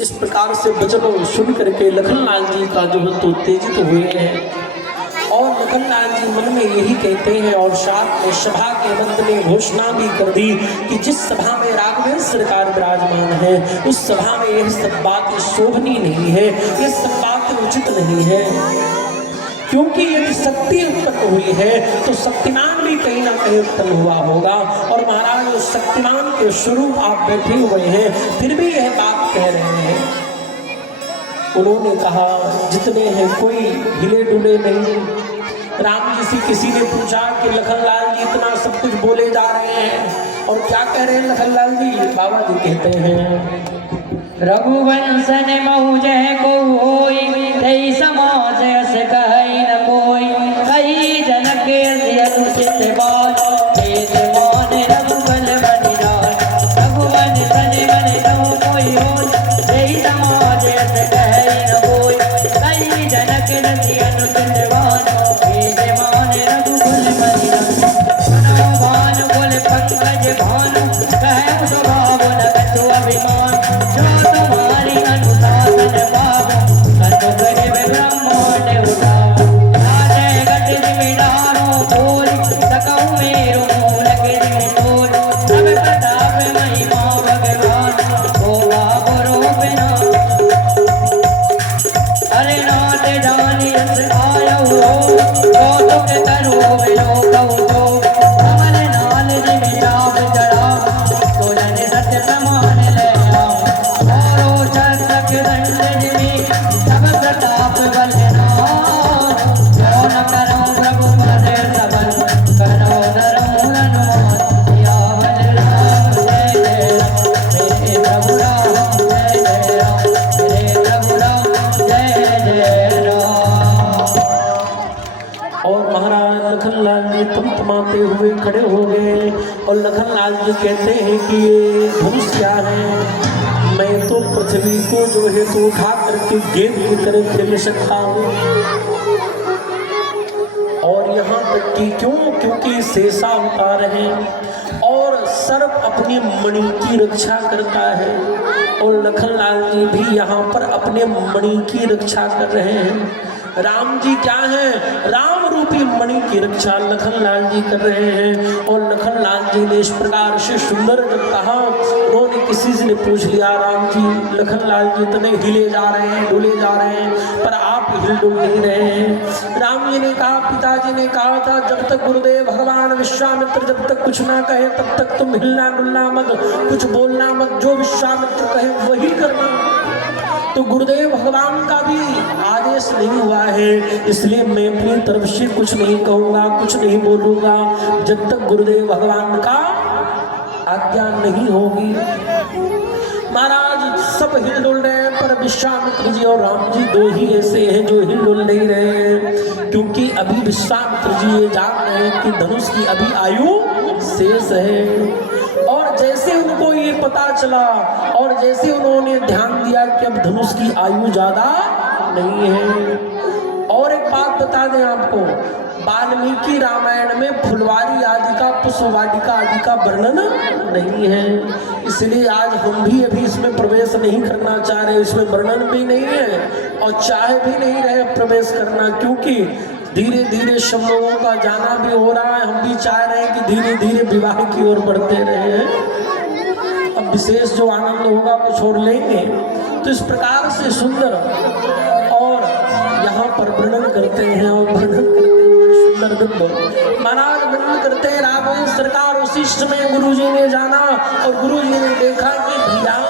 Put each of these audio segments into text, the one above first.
इस प्रकार से वचनों सुन करके लखनलाल जी का जो है तो उत्तेजित हुए हैं और लखनलाल जी मन में यही कहते हैं और साथ में सभा के मध्य में घोषणा भी कर दी कि जिस सभा में राघवेंद्र सरकार विराजमान है उस सभा में यह सब बातें शोभनीय नहीं है, ये सब बातें उचित नहीं है, क्योंकि यदि शक्ति उत्पन्न हुई है तो शक्तिमान भी कहीं ना कहीं उत्पन्न हुआ होगा। और महाराज उस शक्तिमान के स्वरूप आप बैठे हुए हैं फिर भी यह बात कह रहे हैं। उन्होंने कहा जितने हैं कोई हिले डुले नहीं। राम जी से किसी ने पूछा कि लखनलाल जी इतना सब कुछ बोले जा रहे हैं और क्या कह रहे हैं लखनलाल जी? बाबा जी कहते हैं रघुवंशन मऊजह को होई तई समाज अस कहई न कोई कई जनक अनुचित बात भेद मान रघुबल बनि जाय रघुवंशन मन न कोई होई तई समाज अस कहई न कोई कई जनक अनुचित बात भेद मान रघुबल बनि जाय भान बोल पंकज भानु कहु स्वभाव न कछु अभिमान जो तुम्हारी अनुशासन बाबा अनुग्रह ब्रह्मांड उठाओ राजय गट जिमिदारों बोल सकऊं मेरो मूल गिरि तोल सब प्रताप महिमा भगवान होगा गुरु बिना अरे नाथ जानी रस आयो हो कौतुक करो बिलो कहूँ तो कमल नाल जिमिदार जड़ा तोलन सत्य समान ले आओ चंद्रक दंड जिमि सब प्रताप बलना कौन करो प्रभु पद सबल करो धर्म अनुमान या बल राम जय जय राम मेरे प्रभु राम जय जय राम मेरे प्रभु राम जय जय राम। और महाराज लखनलाल जी तमतमाते हुए खड़े हो गए और लखनलाल जी कहते हैं कि ये धनुष क्या है? मैं तो पृथ्वी को जो है तो उठा करके गेंद की तरह खेल सकता हूँ और यहाँ तक कि क्योंकि शेषा अवतार है और सर्प अपनी मणि की रक्षा करता है और लखनलाल जी भी यहाँ पर अपने मणि की रक्षा कर रहे हैं। राम जी क्या है? राम रूपी मणि की रक्षा लखनलाल जी कर रहे हैं। और लखनलाल जी ने इस प्रकार से सुंदर जब कहा उन्होंने किसी से ने पूछ लिया राम जी लखनलाल जी इतने हिले जा रहे हैं डुले जा रहे हैं पर आप हिल डुल नहीं रहे हैं। राम जी ने कहा पिताजी ने कहा था जब तक गुरुदेव भगवान विश्वामित्र जब तक कुछ ना कहे तब तक तुम हिलना डुलना मत, कुछ बोलना मत, जो विश्वामित्र कहे वही करना। तो गुरुदेव भगवान का भी आदेश नहीं हुआ है इसलिए मैं अपनी तरफ से कुछ नहीं कहूँगा, कुछ नहीं बोलूँगा जब तक गुरुदेव भगवान का आज्ञा नहीं होगी। महाराज सब हिल डुल रहे हैं पर विश्वामित्र जी और राम जी दो ही ऐसे हैं जो हिल डुल नहीं रहे हैं, क्योंकि अभी विश्वामित्र जी ये जान रहे हैं कि धनुष की अभी आयु शेष है। और जैसे उनको ये पता चला और जैसे उन्होंने ध्यान दिया कि अब धनुष की आयु ज्यादा नहीं है। और एक बात बता दें आपको, वाल्मीकि रामायण में फुलवारी आदि का पुष्पवाटिका आदि का वर्णन नहीं है, इसलिए आज हम भी अभी इसमें प्रवेश नहीं करना चाह रहे, इसमें वर्णन भी नहीं है और चाहे भी नहीं रहे प्रवेश करना, क्योंकि धीरे धीरे सब लोगों का जाना भी हो रहा है। हम भी चाह रहे हैं कि धीरे धीरे विवाह की ओर बढ़ते रहे। अब विशेष जो आनंद होगा वो छोड़ लेंगे। तो इस प्रकार से सुंदर और यहाँ पर वर्णन करते हैं और वर्णन करते हुए सुंदर बिंब महाराज वर्णन करते हैं राघवेंद्र सरकार उसी समय गुरुजी ने जाना और गुरुजी ने देखा कि भैया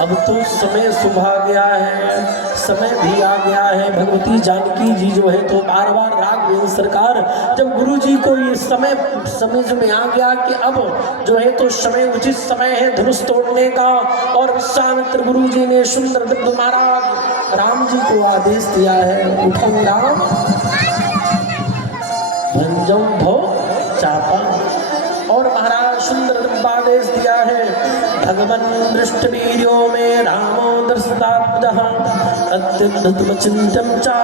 अब तो समय शुभ आ गया है, समय भी आ गया है। भगवती जानकी जी जो है तो बार बार राघवेंद्र सरकार जब गुरुजी को ये समय समझ में आ गया कि अब जो है तो समय उचित समय है धनुष तोड़ने का, और विश्वामित्र गुरुजी ने सुंदर बिंदु महाराज राम जी को आदेश दिया है उठो राम भंजम भो चापा, और महाराज सुंदर आदेश दिया है भगवन दृष्ट वीर्यो में रामो दर्शताब्दः अत्यद्भुत चिंतन चा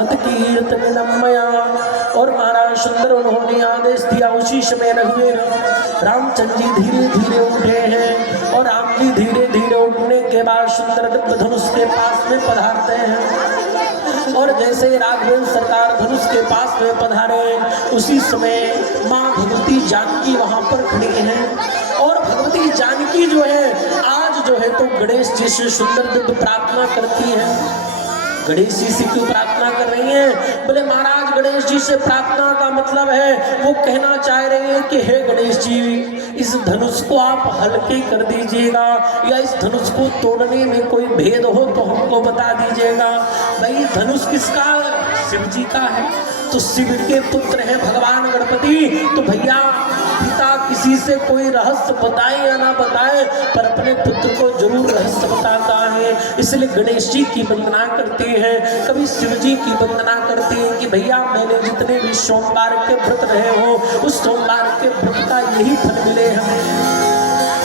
अत कीर्तनमया। और महाराज सुंदर उन्होंने आदेश दिया। उसी समय रघुवीर रामचंद्र जी धीरे धीरे उठे हैं और राम जी धीरे धीरे उठने बाद सुंदर दिव्य धनुष के पास में पधारते हैं। और जैसे राघवेंद्र सरकार धनुष के पास में पधारे, उसी समय माँ भगवती जानकी वहां पर खड़ी हैं। और भगवती जानकी जो है आज जो है तो गणेश जी से सुंदर दिव्य प्रार्थना करती है। गणेश जी से क्यों प्रार्थना कर रही हैं? बोले महाराज गणेश जी से प्रार्थना का मतलब है वो कहना चाह रहे हैं कि हे गणेश जी, इस धनुष को आप हल्के कर दीजिएगा, या इस धनुष को तोड़ने में कोई भेद हो तो हमको बता दीजिएगा। भाई धनुष किसका? शिव जी का है। तो शिव के पुत्र है भगवान गणपति, तो भैया पिता किसी से कोई रहस्य बताए या ना बताए, पर अपने पुत्र को जरूर रहस्य बताता है। इसलिए गणेश जी की वंदना करते हैं, कभी शिव जी की वंदना करते हैं कि भैया मैंने जितने भी सोमवार के व्रत रहे हो, उस सोमवार के व्रत का यही फल मिले हमें,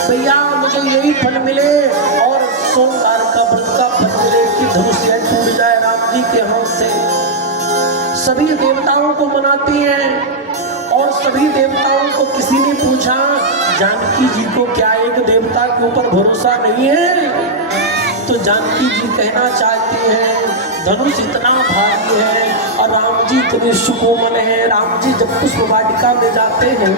भैया मुझे यही फल मिले, और सोमवार का व्रत का फल मिले कि धनुष टूट जाए राम जी के हाथ से। सभी देवताओं को मनाती हैं, और सभी देवताओं को किसी ने पूछा जानकी जी को क्या एक देवता के ऊपर भरोसा नहीं है? तो जानकी जी कहना चाहती हैं धनुष इतना भारी है और राम जी इतने सुकोमल हैं। राम जी जब पुष्प वाटिका में जाते हैं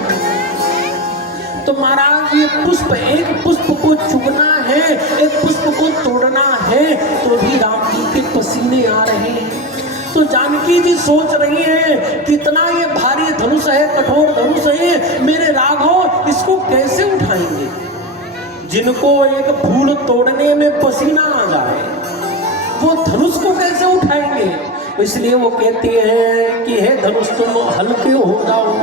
तो महाराज ये पुष्प, एक पुष्प को चुगना है, एक पुष्प को तोड़ना है, तो भी राम जी के पसीने आ रहे हैं। तो जानकी जी सोच रही हैं कितना ये भारी धनुष है, कठोर धनुष है, मेरे राघव इसको कैसे उठाएंगे? जिनको एक फूल तोड़ने में पसीना आ जाए वो धनुष को कैसे उठाएंगे? इसलिए वो कहती हैं कि हे धनुष तुम हल्के हो जाओ।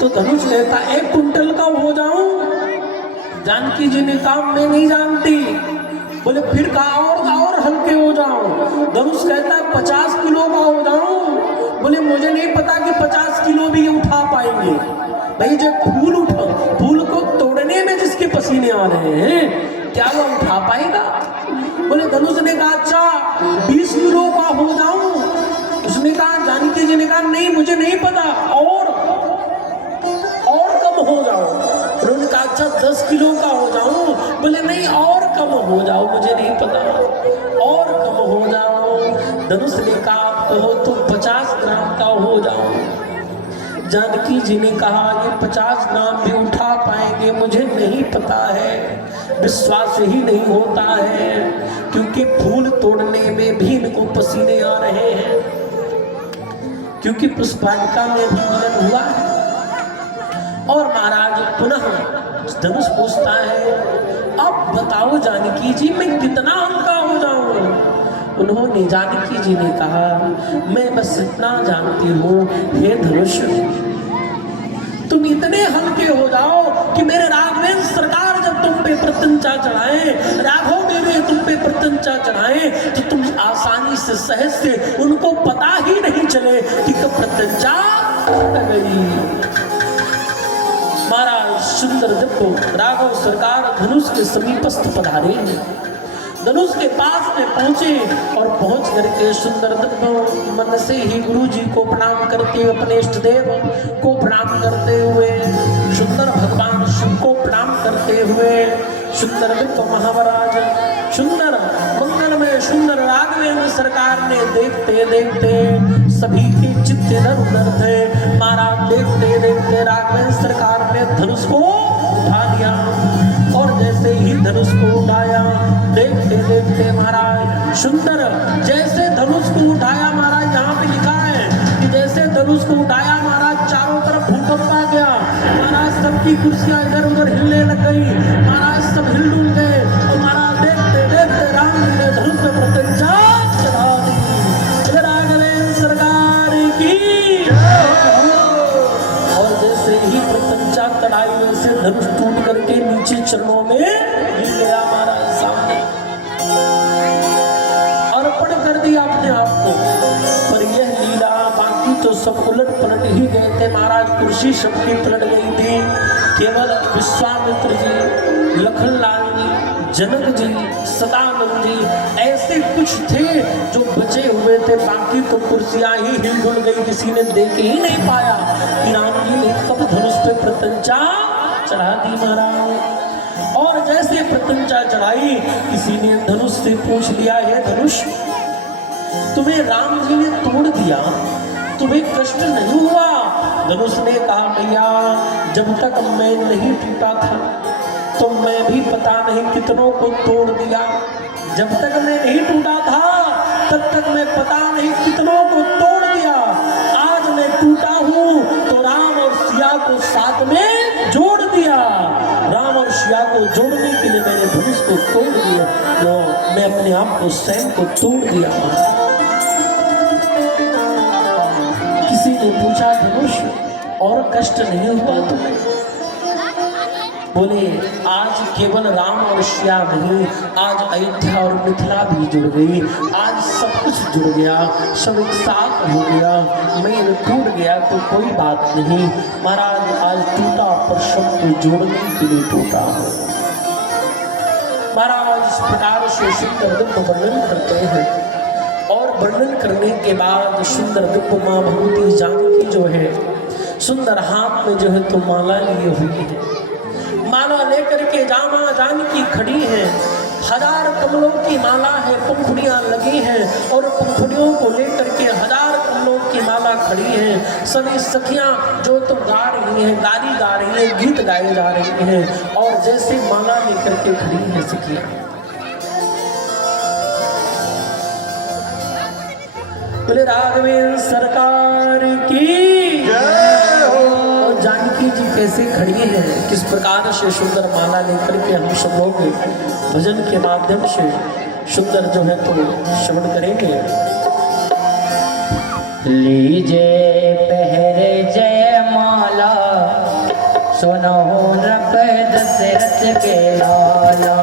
तो धनुष कहता 1 कुंटल का हो जाऊं? जानकी जी ने कहा मैं नहीं जानती। बोले फिर कहा और हल्के हो जाओ। धनुष कहता है 50 किलो का हो जाऊं? बोले मुझे नहीं पता कि 50 किलो भी उठा पाएंगे। भाई जब फूल को तोड़ने में जिसके पसीने आ रहे हैं, क्या वो उठा पाएगा? बोले धनुष ने कहा अच्छा 20 किलो का हो जाऊं? उसने कहा, जानकी जी ने कहा नहीं मुझे नहीं पता, और कम हो जाओ। उन्होंने कहा अच्छा 10 किलो का हो जाऊं? बोले नहीं और कम हो जाओ, मुझे नहीं पता, और कम हो जाओ। धनुष ने कहा कहो तो 50 ग्राम का हो जाओ। जानकी जी ने कहा ये 50 ग्राम भी उठा पाएंगे मुझे नहीं पता है, विश्वास ही नहीं होता है, क्योंकि फूल तोड़ने में भी इनको पसीने आ रहे हैं, क्योंकि पुष्पाटिका में भी मिलन हुआ है। और महाराज पुनः धनुष पूछता है अब बताओ जानकी जी मैं कितना हल्का हो जाऊं? उन्होंने जानकी जी ने कहा मैं बस इतना जानती हूँ हे धनुष, तुम इतने हल्के हो जाओ कि मेरे राघवेंद्र सरकार जब तुम पे प्रत्यंचा चढ़ाए, राघव मेरे तुम पे प्रत्यंचा चढ़ाए, तो तुम आसानी से सहज से उनको पता ही नहीं चले कि कब प्रत्यंचा गई। महाराज सुंदर दिव्य राघव सरकार धनुष के समीपस्थ पधारे, धनुष के पास में पहुंचे, और पहुंच करके सुंदर दिव्य मन से ही गुरु जी को प्रणाम करते हुए, अपने इष्ट देव को प्रणाम करते हुए, सुंदर भगवान शिव को प्रणाम करते हुए, सुंदर दिव्य महाराज सुंदर मंगल में सुंदर राघवेंद्र सरकार ने देखते देखते सभी के चित्त इधर उधर थे। महाराज देखते देखते राघवेंद्र सरकार ने धनुष को उठा लिया, और जैसे ही धनुष को उठाया देखते देखते महाराज सुंदर जैसे धनुष को उठाया, महाराज यहाँ पे लिखा है कि जैसे धनुष को उठाया महाराज चारों तरफ भूकंप आ गया, महाराज सबकी कुर्सियां इधर उधर हिलने लग गई, महाराज सब हिलडुल गए, और महाराज देखते देखते राम जी ने धनुष पे प्रत्यंचा चढ़ा दी। राघवेंद्र सरकार की। और जैसे ही प्रत्यंचा चढ़ाई वैसे धनुष टूट करके नीचे चरणों में गिर गया महाराज सामने, अर्पण कर दिया अपने आप को। पर यह लीला बाकी तो सब उलट पलट ही गए थे महाराज, कुर्सी सबकी पलट गई थी, केवल विश्वामित्र जी, लखनलाल जी, जनक जी, सदानंद जी ऐसे कुछ थे जो बचे हुए थे, बाकी तो कुर्सियां ही हिल गई, किसी ने देख ही नहीं पाया कि राम जी ने कब धनुष पे प्रत्यंचा चढ़ा दी महाराज। और जैसे प्रत्यंचा चढ़ाई, किसी ने धनुष से पूछ लिया, है धनुष तुम्हें राम जी ने तोड़ दिया, तुम्हें कष्ट नहीं हुआ? धनुष ने कहा भैया जब तक मैं नहीं टूटा था तो मैं भी पता नहीं कितनों को तोड़ दिया, जब तक मैं नहीं टूटा था तब तक मैं पता नहीं कितनों को तोड़ दिया, आज मैं टूटा हूँ तो राम और सिया को साथ में जोड़ दिया, राम और सिया को जोड़ने के लिए मैंने धनुष को तोड़ दिया, तो मैं अपने आप को स्वयं को तोड़ दिया। किसी ने पूछा धनुष और कष्ट नहीं हुआ तुम्हें? बोले आज केवल राम और सिया नहीं, आज अयोध्या और मिथिला भी जुड़ गई, आज सब कुछ जुड़ गया, सब एक साथ हो गया, मैं टूट गया तो कोई बात नहीं, महाराज आज टूटा पर सबको जोड़ने के लिए टूटा। महाराज इस प्रकार से सुंदर दुख वर्णन करते हैं और वर्णन करने के बाद सुंदर दुख माँ भगवती जानकी जो है सुंदर हाथ में जो है तो माला लिए हुई है, माला लेकर के जामा जानकी खड़ी है, 1000 कमलों की माला है, पंखुड़ियां लगी हैं और पंखुड़ियों को लेकर के 1000 कमलों की माला खड़ी है। सभी सखियां जो तो गा रही हैं, गारी गा रही हैं, गीत गाए जा रहे हैं और जैसे माला लेकर के खड़ी है सखियां, बोले राघवेंद्र सरकार की जय हो। जानकी जी कैसे खड़ी है, किस प्रकार से सुंदर माला लेकर के हम सब लोग भजन के माध्यम से सुंदर जो है तो श्रवण करेंगे। लीजे पहरे जय माला, सुनो नृप दशरथ के लाला,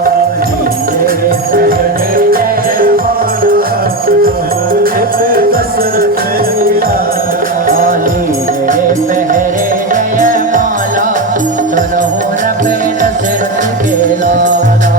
लीजे पहरे जय माला, सुनो नृप दशरथ के लाला, लीजे पहरे जय माला, सुनो नृप दशरथ के लाला,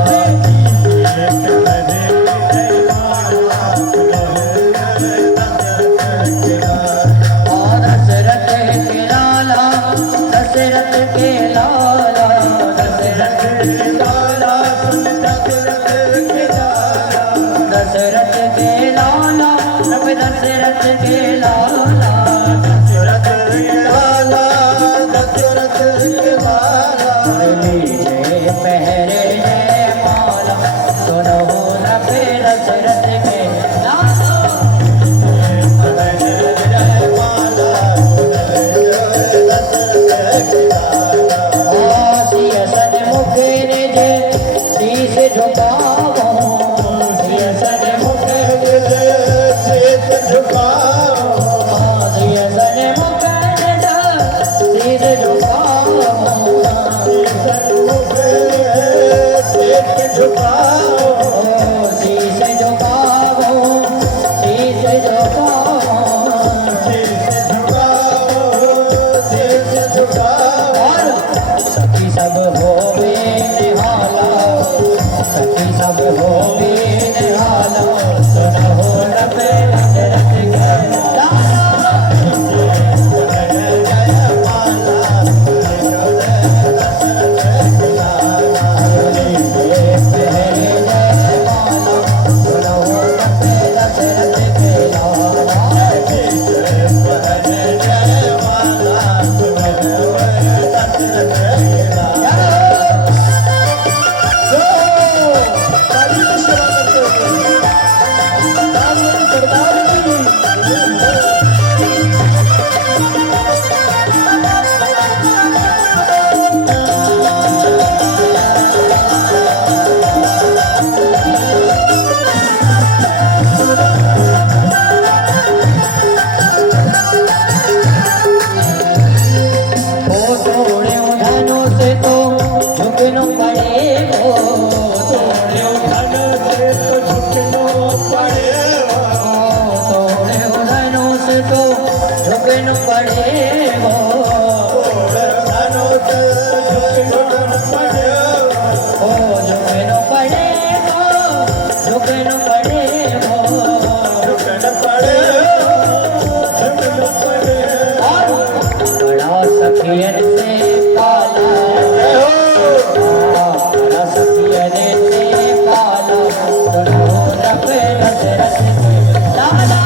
सुनो जब दशरथ के लाला।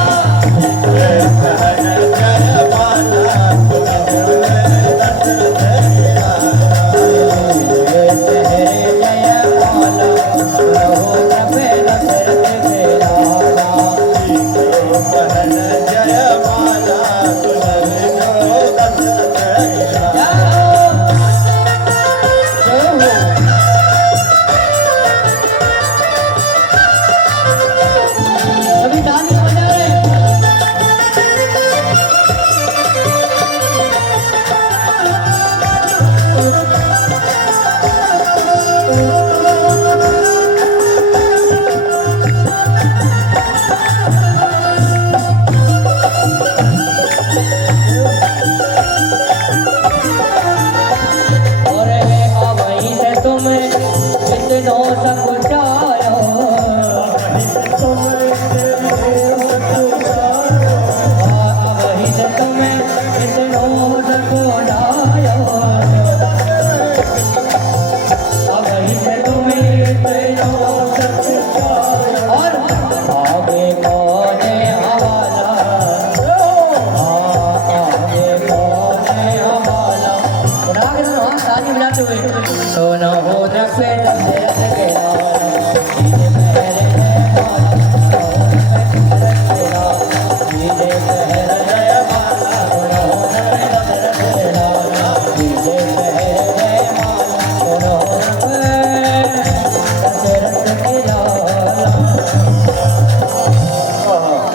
सोना हो जैसे दशरथ के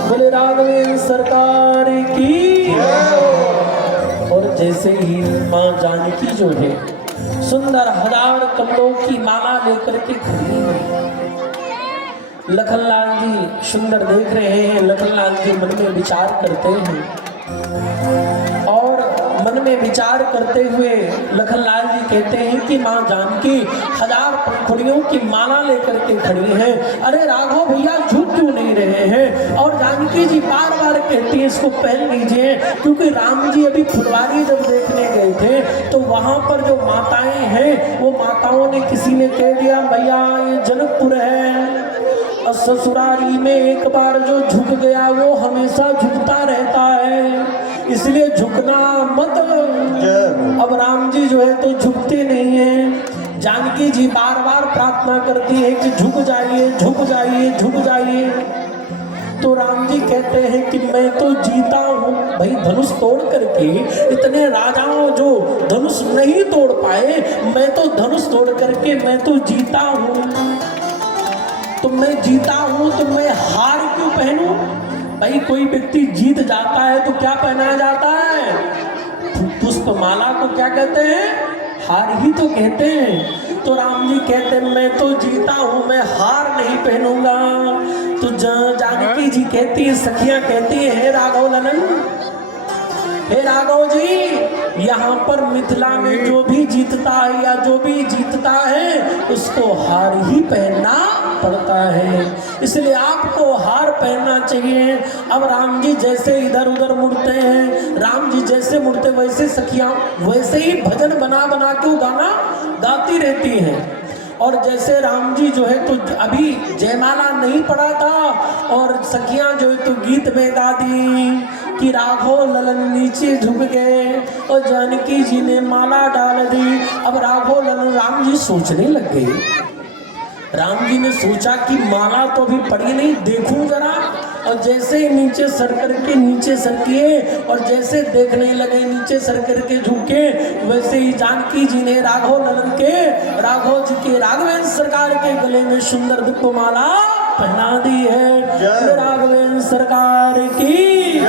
बोले राघवेंद्र सरकार की। और जैसे ही माँ जानकी जो है सुंदर 1000 कमलों की माला लेकर के खड़ी है। लखनलाल जी सुंदर देख रहे हैं। लखनलाल जी मन में विचार करते हैं और मन में विचार करते हुए लखनलाल जी कहते हैं कि माँ जानकी 1000 पंखुड़ियों की माला लेकर के खड़ी है। अरे राघव भैया झुक क्यों नहीं रहे हैं? और जानकी जी बार बार कहती है इसको पहन लीजिए, क्योंकि राम जी अभी फुलवारी जब देखने गए थे तो वहां पर जो माताएं हैं वो माताओं ने किसी ने कह दिया भैया ये जनकपुर है और ससुरारी में एक बार जो झुक गया वो हमेशा झुकता रहता है, इसलिए झुकना मत। अब राम जी जो है तो झुकते नहीं हैं। जानकी जी बार बार प्रार्थना करती है कि झुक जाइए झुक जाइए झुक जाइए। तो राम जी कहते हैं कि मैं तो जीता हूँ भाई, धनुष तोड़ करके इतने राजाओं जो धनुष नहीं तोड़ पाए, मैं तो धनुष तोड़ करके मैं तो जीता हूँ। तो मैं जीता हूँ तो मैं हार क्यों पहनूं? भाई कोई व्यक्ति जीत जाता है तो क्या पहनाया जाता है? पुष्पमाला को क्या कहते हैं? हार ही तो कहते हैं। तो राम जी कहते हैं मैं तो जीता हूँ, मैं हार नहीं पहनूंगा। तो जानकी जी कहती है, सखियां कहती है, हे राघव ललन, हे राघव जी, यहाँ पर मिथिला में जो भी जीतता है या जो भी जीतता है उसको हार ही पहनना पड़ता है, इसलिए आपको हार पहनना चाहिए। अब राम जी जैसे इधर उधर मुड़ते हैं, राम जी जैसे मुड़ते वैसे सखियां वैसे ही भजन बना बना के गाना गाती रहती हैं। और जैसे राम जी जो है तो अभी जयमाला नहीं पड़ा था और सखियां जो है तो गीत में गा दी कि राघव ललन नीचे झुक गए और जानकी जी ने माला डाल दी। अब राघव ललन राम जी सोचने लग गए। राम जी ने सोचा कि माला तो अभी पड़ी नहीं, देखूं जरा। और जैसे ही नीचे सर करके नीचे सरकिए और जैसे देखने लगे नीचे सर करके झुके, वैसे ही जानकी जी ने राघव ललन के राघव जी के राघवेंद्र सरकार के गले में सुंदर दिव्य माला पहना दी है। राघवेंद्र सरकार की,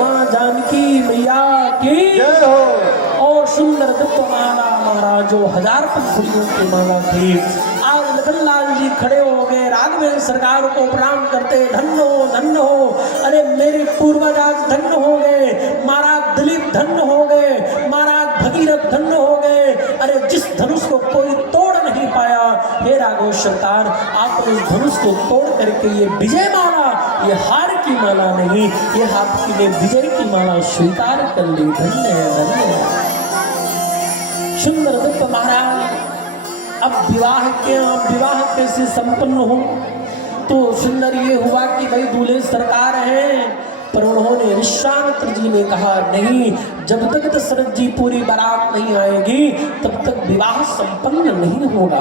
माँ जानकी मैया की। और सुंदर दिव्य माला महाराज जो 1000 पंखुड़ियों की माला थी। आज लखनलाल जी खड़े हो गए, राघवेंद्र सरकार को प्रणाम करते, धन्य हो धन्य हो। अरे मेरे पूर्वज आज धन्य हो गए, महाराज दिलीप धन्य हो गए, महाराज भगीरथ धन्य हो गए। अरे जिस धनुष को कोई तोड़ नहीं पाया, हे राघव सरकार आप इस धनुष को तोड़ करके ये विजय माला, ये हार की माला नहीं, ये आपकी ने विजय की माला स्वीकार कर ली। धन्य है धन्य है। सुंदर दत्त महाराज अब विवाह कैसे संपन्न हो? तो सुंदर ये हुआ कि भाई दूल्हे सरकार हैं, पर उन्होंने विश्वामित्र जी ने कहा नहीं, जब तक दशरथ जी पूरी बारात नहीं आएगी तब तक विवाह संपन्न नहीं होगा।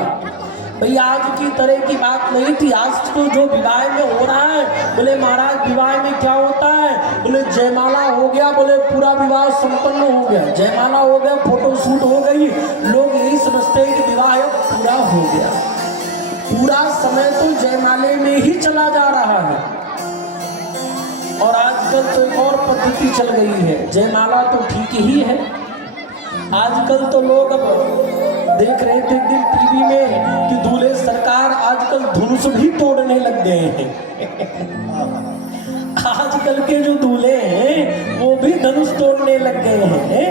भाई आज की तरह की बात नहीं थी। आज तो जो विवाह में हो रहा है, बोले महाराज विवाह में क्या होता है, बोले जयमाला हो गया, बोले पूरा विवाह संपन्न हो गया, जयमाला हो गया, फोटो शूट हो गई, लोग यही समझते हैं कि विवाह पूरा हो गया। पूरा समय तो जयमाले में ही चला जा रहा है। और आजकल तो एक और पद्धति चल गई है, जयमाला तो ठीक ही है, आजकल तो लोग अब देख रहे थे एक दिन टीवी में कि दूल्हे सरकार आजकल धनुष भी तोड़ने लग गए हैं। आजकल के जो दूल्हे हैं वो भी धनुष तोड़ने लग गए हैं।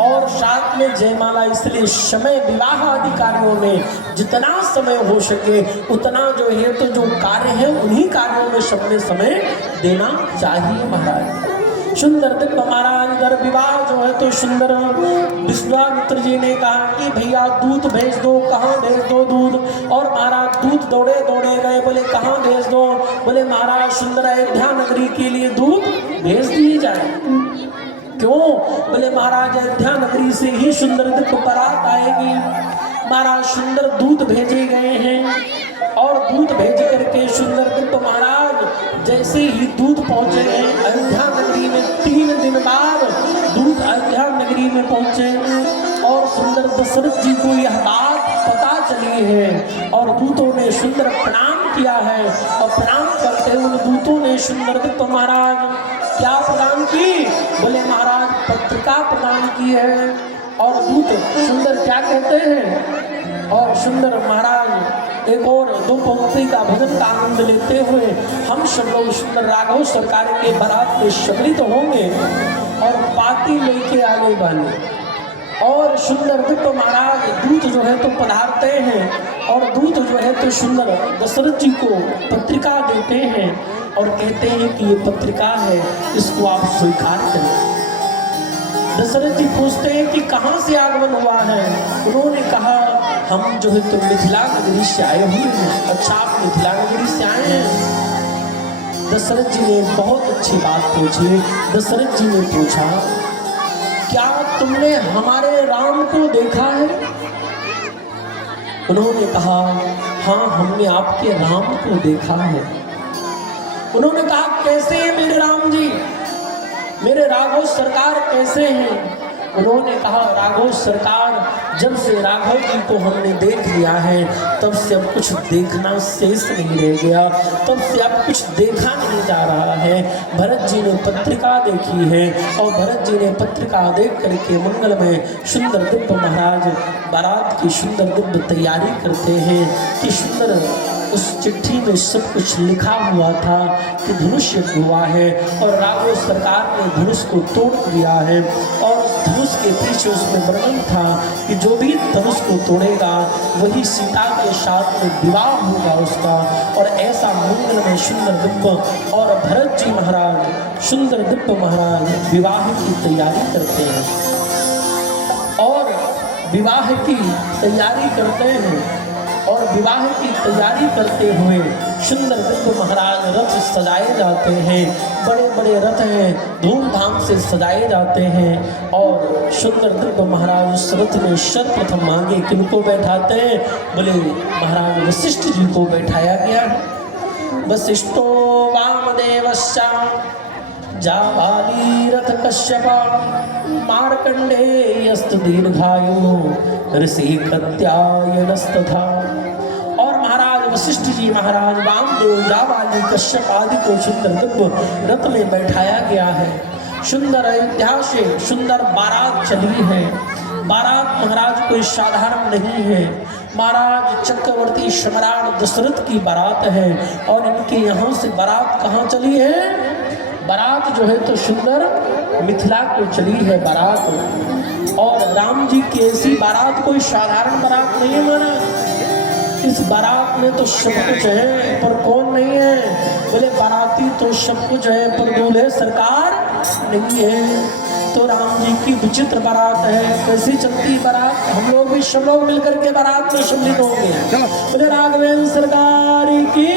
और साथ में जयमाला, इसलिए समय विवाह आदि कार्यों में जितना समय हो सके उतना जो है तो जो कार्य है उन्हीं कार्यों में समय देना चाहिए महाराज। सुंदर दिव्य महाराज इधर विवाह जो है तो सुंदर विश्वामित्र जी ने कहा कि भैया दूध भेज दो, कहाँ भेज दो दूध। और महाराज दूध दौड़े दौड़े गए, बोले कहाँ भेज दो, बोले महाराज सुंदर अयोध्या नगरी के लिए दूध भेज दिए जाए। क्यों, बोले महाराज अयोध्या नगरी से ही सुंदर दिव्य बारात आएगी। महाराज सुंदर दूध भेजे गए हैं और दूध भेज करके सुंदर दिव्य महाराज जैसे ही दूध पहुंचे हैं अयोध्या नगरी में, 3 दिन बाद दूध अयोध्या नगरी में पहुंचे और सुंदर दशरथ जी को यह बात पता चली है और दूतों ने सुंदर प्रणाम किया है। और प्रणाम करते हुए दूतों ने सुंदर दिव्य महाराज क्या प्रदान की, बोले महाराज पत्रिका प्रदान की है। और दूत सुंदर क्या कहते हैं, और सुंदर महाराज एक और 2 पंक्ति का भजन का आनंद लेते हुए हम सब लोग सुंदर राघव सरकार के बारात में सम्मिलित होंगे और पाती लेके आने वाले। और सुंदर दिव्य महाराज दूत जो है तो पधारते हैं और दूत जो है तो सुंदर दशरथ जी को पत्रिका देते हैं और कहते हैं कि ये पत्रिका है, इसको आप स्वीकार करें। दशरथ जी पूछते हैं कि कहाँ से आगमन हुआ है। उन्होंने कहा हम जो है तो मिथिला नगरी से आए हुए हैं। अच्छा, आप मिथिला नगरी से आए हैं। दशरथ जी ने बहुत अच्छी बात पूछी। दशरथ जी ने पूछा क्या तुमने हमारे राम को देखा है। उन्होंने कहा हाँ, हमने आपके राम को देखा है। उन्होंने कहा कैसे हैं मेरे राम जी, मेरे राघव सरकार कैसे हैं। उन्होंने कहा राघव सरकार, जब से राघव जी को हमने देख लिया है तब से अब कुछ देखना शेष नहीं रह गया, तब से अब कुछ देखा नहीं जा रहा है। भरत जी ने पत्रिका देखी है और भरत जी ने पत्रिका देख करके मंगलमय सुंदर दिव्य महाराज बारात की सुंदर दिव्य तैयारी करते हैं कि सुंदर उस चिट्ठी में सब कुछ लिखा हुआ था कि धनुष हुआ है और राघव सरकार ने धनुष को तोड़ दिया है। और उस धनुष के पीछे उसमें वर्णन था कि जो भी धनुष को तोड़ेगा वही सीता के साथ में विवाह होगा उसका। और ऐसा मंगलमय सुंदर दिव्य और भरत जी महाराज सुंदर दिव्य महाराज विवाह की तैयारी करते हैं और विवाह की तैयारी करते हैं और विवाह की तैयारी करते हुए सुंदर दिव्य महाराज रथ सजाए जाते हैं। बड़े बड़े रथ हैं, धूमधाम से सजाए जाते हैं और सुंदर दिव्य महाराज उस रथ में सर्वप्रथम आगे किनको बैठाते हैं, बोले महाराज वशिष्ठ जी को बैठाया गया है। वशिष्ठो वामदेवश्च जाबाली रथ कश्यप मार्कंडेयस्तु दीर्घायु ऋषि कत्यायनस्तथा। और महाराज वशिष्ठ जी महाराज वामदेव जाबाली कश्यप आदि को सुंदर दिव्य रथ में बैठाया गया है। सुंदर अयोध्या से सुंदर बारात चली है। बारात महाराज कोई साधारण नहीं है, महाराज चक्रवर्ती सम्राट दशरथ की बारात है। और इनके यहाँ से बारात कहाँ चली है, बारात जो है तो सुंदर मिथिला को चली है बारात। और राम जी की ऐसी बारात कोई साधारण बारात नहीं है महाराज। इस बारात में तो सब कुछ है पर कौन नहीं है, बोले बाराती तो सब कुछ है पर दूल्हे सरकार नहीं है। तो राम जी की विचित्र बारात है। कैसी चलती बारात, हम लोग भी सब लोग मिलकर के बारात में सम्मिलित होंगे। बोले राघवेंद्र सरकार की।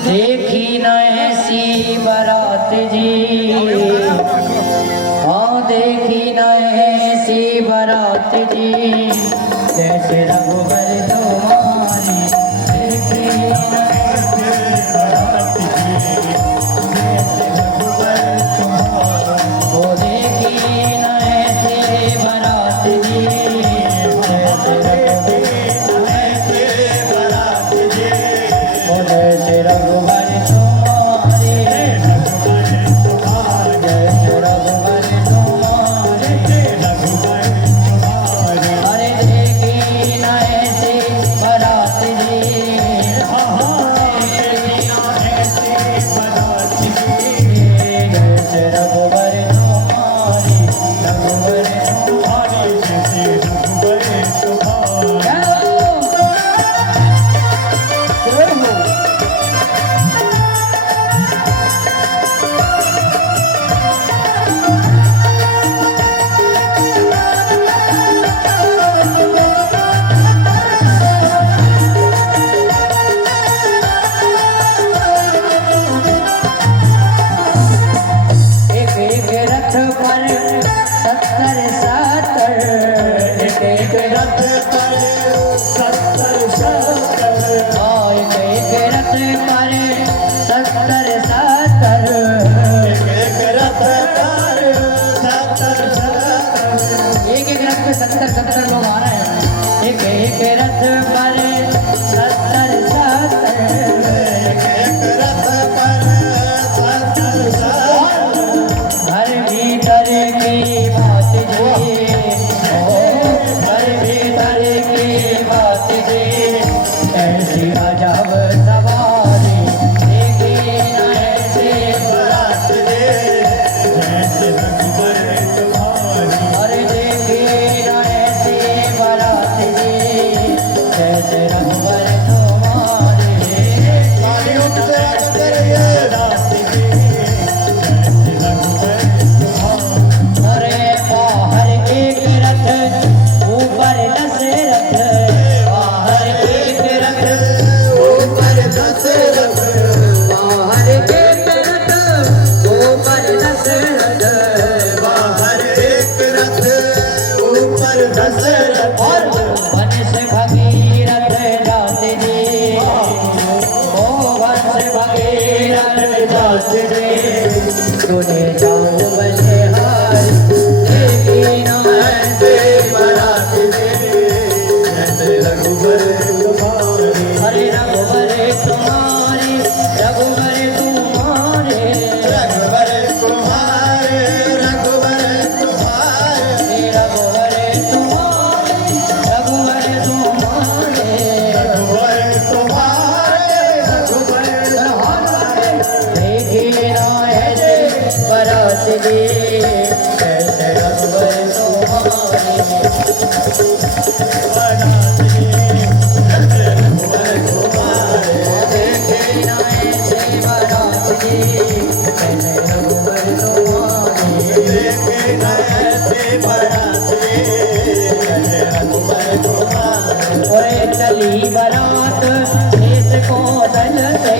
देखी न ऐसी बारात जी, हाँ देखी न ऐसी बारात जी, जैसे रघुवर तुम्हारी। देखी न ऐसी बारात जी, जैसे रघुवर तुम्हारी। ओ देखी न ऐसी बारात जी, जैसे रघुवर जैसे रघुवर तुम्हारे, जैसे रघुवर तुम्हारे। अरे देखी न ऐसे बारात जी, जैसे रघुवर तुम्हारी, रघुवर तुम्हारी, जैसे रघुवर तुम्हारी। सत्तर लोग आ रहे हैं। एक एक रथ पर 70 हर भीतर की बात जी, हर भीतर की बात जी, ऐसी अजब सवारी। देखी न ऐसी बारात जी, जैसे रघुवर तुम्हारी। अरे देखी न ऐसी बारात जी, जैसे रघुवर तुम्हारे। अरे बाहर एक रथ ऊपर 10 रथ, बाहर एक रथ ऊपर 10 रथ, बाहर एक रथ ऊपर 10 रथ, बाहर एक रथ ऊपर 10 रथ। और वंश भगीरथ जाते जी, ओ वंश भगीरथ जाते जी, तूने जान बलिहार। देखी न ऐसे बारात जी, जैसे रघुवर तुम्हारे। अरे रघुवर तुम्हारे, रघुवर तुम्हारे, रघुवर तुम्हारे, रघुवर तुम्हारे, रघुवर तुम्हारे, रघुवर तुम्हारे, रघुवर तुम्हारे, रघुवर तुम्हारे। देखी न ऐसे बारात जी, जैसे रघुवर तुम्हारे। बारात जी, जैसे रघुवर तुम्हारे। देखी न ऐसे बारात जी, जैसे रघुवर तुम्हारे। देखी न ऐसे बारात जी, जैसे रघुवर तुम्हारे। ओए चली बारात देश को दल से,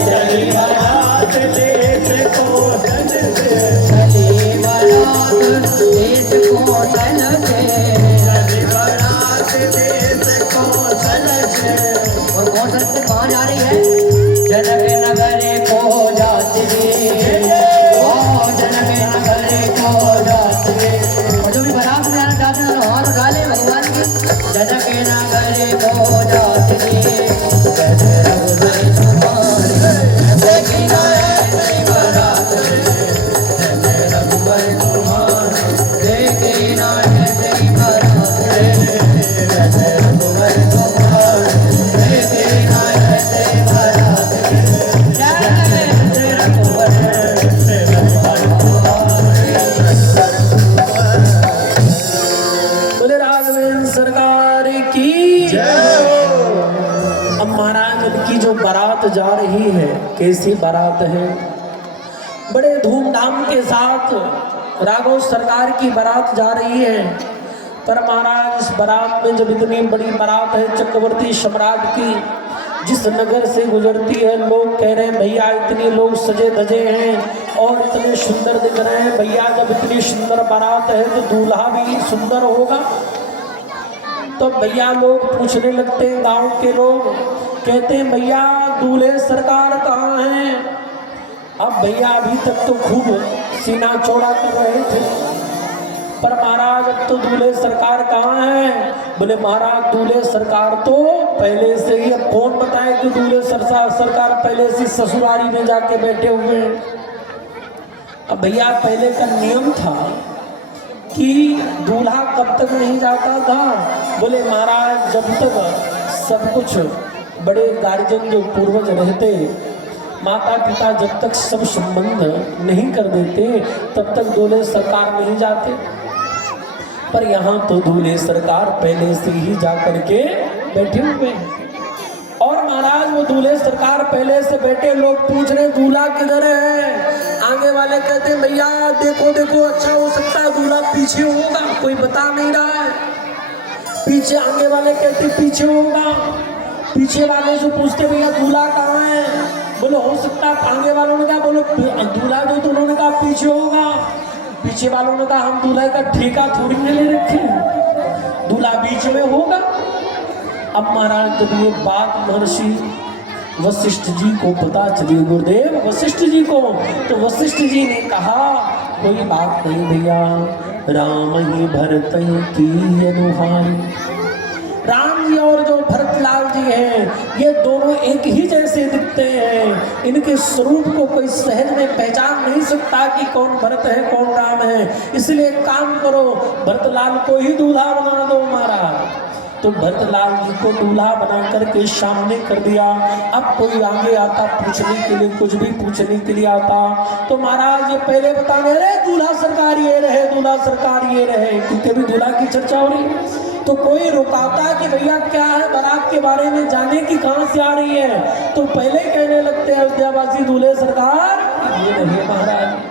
चली बारात देश को दल से, चली बारात देश को दल से, चली बारात देश को दल से। और कौन सा कहाँ जा रही है? जनक नगर को जाती है, ओ जनक नगर को जाती है। और जो भी बारात में जाना चाहते हैं तो हाथ उठा ले भगवान की। जनक नगर को जाती है, जैसे रघुवर तुम्हारे। देखी न ऐसी बारात जी, जैसे रघुवर तुम्हारे। देखी न ऐसी बारात जी, जैसे रघुवर तुम्हारे। देखी न ऐसी बारात जी, जैसे रघुवर बोले राघवेंद्र सरकार की जय। अब महाराज उनकी जो बारात जा रही है, कैसी बारात है? बड़े धूमधाम के साथ राघव सरकार की बारात जा रही है। पर महाराज इस बारात में जब इतनी बड़ी बारात है चक्रवर्ती सम्राट की, जिस नगर से गुजरती है, लोग कह रहे हैं भैया इतने लोग सजे धजे हैं और इतने सुंदर दिख रहे हैं, भैया जब इतनी सुंदर बारात है तो दूल्हा भी सुंदर होगा। तो भैया लोग पूछने लगते हैं, गांव के लोग कहते हैं भैया दूल्हे सरकार कहाँ हैं? अब भैया अभी तक तो खूब सीना चौड़ा कर रहे थे, पर महाराज अब तो दूल्हे सरकार कहाँ हैं? बोले महाराज दूल्हे सरकार तो पहले से ही, अब कौन बताए कि दूल्हे सरकार पहले से ससुरारी में जाके बैठे हुए हैं। अब भैया पहले का नियम था कि दूल्हा कब तक नहीं जाता था? बोले महाराज जब तक सब कुछ बड़े गार्जियन जो पूर्वज रहते, माता पिता जब तक सब संबंध नहीं कर देते तब तक दूल्हे सरकार नहीं जाते। पर यहाँ तो दूल्हे सरकार पहले से ही जा करके बैठे हुए हैं। और महाराज वो दूल्हे सरकार पहले से बैठे, लोग पूछ रहे दूल्हा किधर है? आगे वाले कहते भैया देखो देखो, अच्छा हो सकता है दूल्हा पीछे होगा, कोई बता नहीं रहा है। पीछे आगे वाले कहते पीछे होगा, पीछे वाले से पूछते भैया दूल्हा कहाँ है? बोले हो सकता है। आगे वालों ने कहा बोलो दूल्हा जो, तो उन्होंने कहा पीछे होगा। पीछे वालों ने कहा हम दूल्हे का ठेका थोड़ी न ले रखे, दूल्हा बीच में होगा। अब महाराज जब ये बात महर्षि वशिष्ठ जी को पता चली, गुरुदेव वशिष्ठ जी को, तो वशिष्ठ जी ने कहा कोई बात नहीं भैया, राम ही भरत की अनुहारी। राम जी और जो भरतलाल जी हैं ये दोनों एक ही जैसे दिखते हैं, इनके स्वरूप को कोई सहज में पहचान नहीं सकता कि कौन भरत है कौन राम है। इसलिए काम करो भरतलाल को ही दूल्हा बना दो महाराज। तो भरतलाल जी को दूल्हा बना करके सामने कर दिया। अब कोई आगे आता पूछने के लिए, कुछ भी पूछने के लिए आता तो महाराज ये पहले बताने रहे दूल्हा सरकार ये रहे, दूल्हा सरकार ये रहे, क्योंकि भी दूल्हा की चर्चा हो रही। तो कोई रुकाता कि भैया क्या है बारात के बारे में जाने की कहाँ से आ रही है, तो पहले कहने लगते हैं अयोध्यावासी दूल्हे सरकार ये रही महाराज।